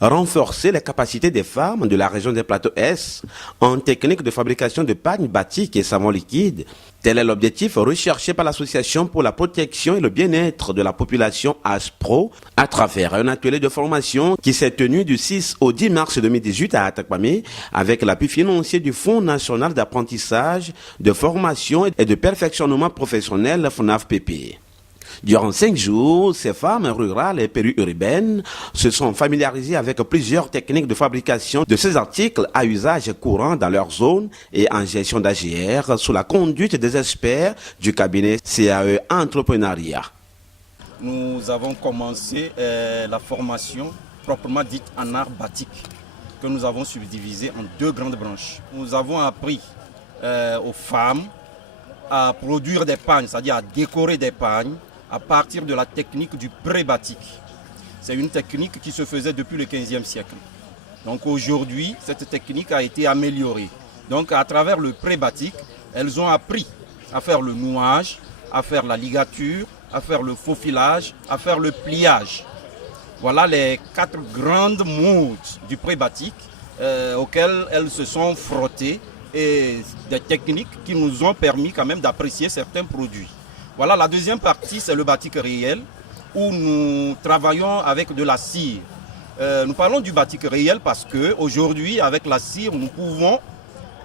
renforcer les capacités des femmes de la région des plateaux S en technique de fabrication de pagnes, batik et savon liquide. Tel est l'objectif recherché par l'Association pour la protection et le bien-être de la population ASPRO à travers un atelier de formation qui s'est tenu du 6 au 10 mars 2018 à Atakpamé avec l'appui financier du Fonds national d'apprentissage, de formation et de perfectionnement professionnel FNAF-PP. Durant 5 jours, ces femmes rurales et périurbaines se sont familiarisées avec plusieurs techniques de fabrication de ces articles à usage courant dans leur zone et en gestion d'AGR sous la conduite des experts du cabinet CAE Entrepreneuriat. Nous avons commencé la formation proprement dite en art batik que nous avons subdivisé en 2 grandes branches. Nous avons appris aux femmes à produire des pagnes, c'est-à-dire à décorer des pagnes à partir de la technique du pré-batik. C'est une technique qui se faisait depuis le 15e siècle. Donc aujourd'hui, cette technique a été améliorée. Donc à travers le pré-batik, elles ont appris à faire le nouage, à faire la ligature, à faire le faufilage, à faire le pliage. Voilà les 4 grandes modes du pré-batik auxquelles elles se sont frottées et des techniques qui nous ont permis quand même d'apprécier certains produits. Voilà, la deuxième partie, c'est le batik réel, où nous travaillons avec de la cire. Nous parlons du batik réel parce qu'aujourd'hui, avec la cire, nous pouvons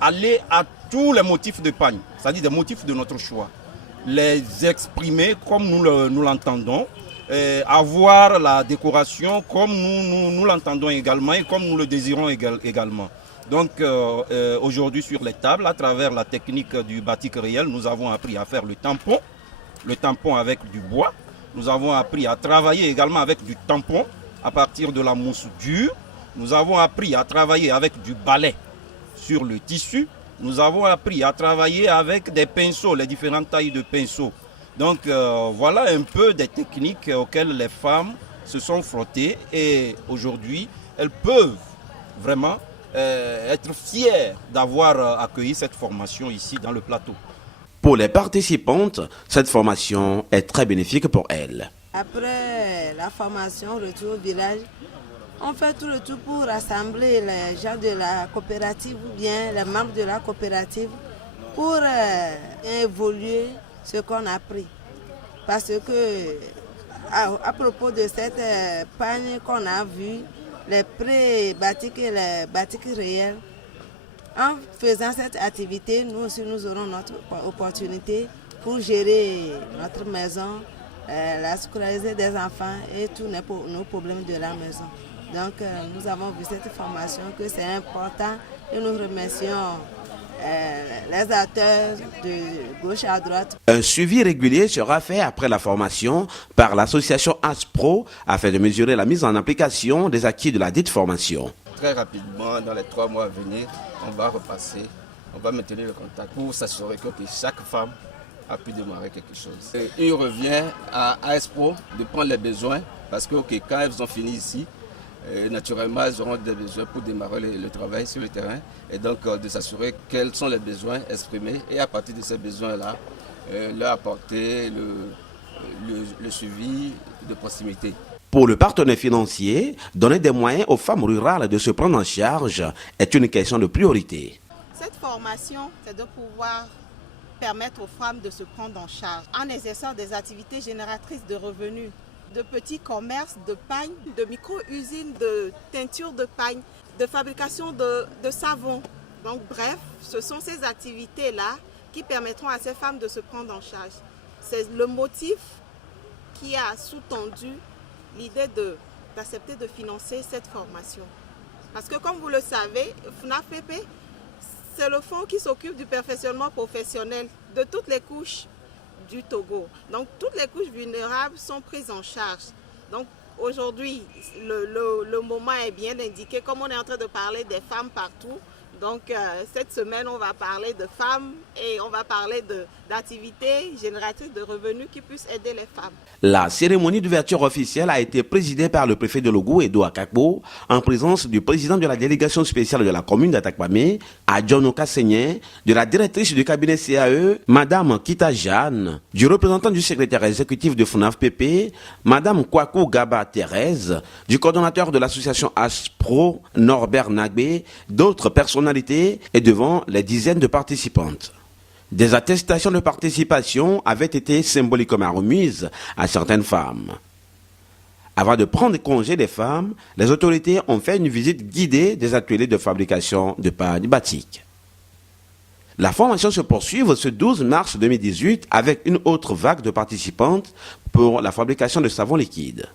aller à tous les motifs de pagne, c'est-à-dire des motifs de notre choix, les exprimer comme nous l'entendons, avoir la décoration comme nous l'entendons également et comme nous le désirons également. Donc aujourd'hui sur les tables, à travers la technique du batik réel, nous avons appris à faire le tampon avec du bois. Nous avons appris à travailler également avec du tampon à partir de la mousse dure. Nous avons appris à travailler avec du balai sur le tissu. Nous avons appris à travailler avec des pinceaux, les différentes tailles de pinceaux. Donc voilà un peu des techniques auxquelles les femmes se sont frottées et aujourd'hui elles peuvent vraiment être fières d'avoir accueilli cette formation ici dans le plateau. Pour les participantes, cette formation est très bénéfique pour elles. Après la formation, retour au village, on fait tout le tout pour rassembler les gens de la coopérative ou bien les membres de la coopérative pour évoluer ce qu'on a appris. Parce que à propos de cette pagne qu'on a vue, les pré-batiks et les batiks réels, en faisant cette activité, nous aussi nous aurons notre opportunité pour gérer notre maison, la scolarité des enfants et tous nos problèmes de la maison. Donc nous avons vu cette formation que c'est important et nous remercions les acteurs de gauche à droite. Un suivi régulier sera fait après la formation par l'association ASPRO afin de mesurer la mise en application des acquis de la dite formation. Très rapidement, dans les 3 mois à venir, on va repasser, on va maintenir le contact pour s'assurer que chaque femme a pu démarrer quelque chose. Et il revient à ASPRO de prendre les besoins parce que quand elles ont fini ici, naturellement elles auront des besoins pour démarrer le travail sur le terrain et donc de s'assurer quels sont les besoins exprimés et à partir de ces besoins-là, leur apporter le suivi de proximité. Pour le partenaire financier, donner des moyens aux femmes rurales de se prendre en charge est une question de priorité. Cette formation, c'est de pouvoir permettre aux femmes de se prendre en charge en exerçant des activités génératrices de revenus, de petits commerces, de pagnes, de micro-usines, de teinture de pagnes, de fabrication de savon. Donc bref, ce sont ces activités-là qui permettront à ces femmes de se prendre en charge. C'est le motif qui a sous-tendu l'idée d'accepter de financer cette formation. Parce que comme vous le savez, FNAF-PP, c'est le fonds qui s'occupe du perfectionnement professionnel de toutes les couches du Togo. Donc toutes les couches vulnérables sont prises en charge. Donc aujourd'hui, le moment est bien indiqué. Comme on est en train de parler des femmes partout, Donc cette semaine, on va parler de femmes et on va parler d'activités génératrices de revenus qui puissent aider les femmes. La cérémonie d'ouverture officielle a été présidée par le préfet de Logou, Edo Akakpo, en présence du président de la délégation spéciale de la commune d'Atakpamé, Adjono Kassenyen, de la directrice du cabinet CAE, Madame Kita Jeanne, du représentant du secrétaire exécutif de FUNAF-PP, Madame Kwaku Gaba Thérèse, du coordonnateur de l'association H-Pro, Norbert Nagbe, d'autres personnalités et devant les dizaines de participantes. Des attestations de participation avaient été symboliquement remises à certaines femmes. Avant de prendre congé des femmes, les autorités ont fait une visite guidée des ateliers de fabrication de pagne batik. La formation se poursuit ce 12 mars 2018 avec une autre vague de participantes pour la fabrication de savon liquide.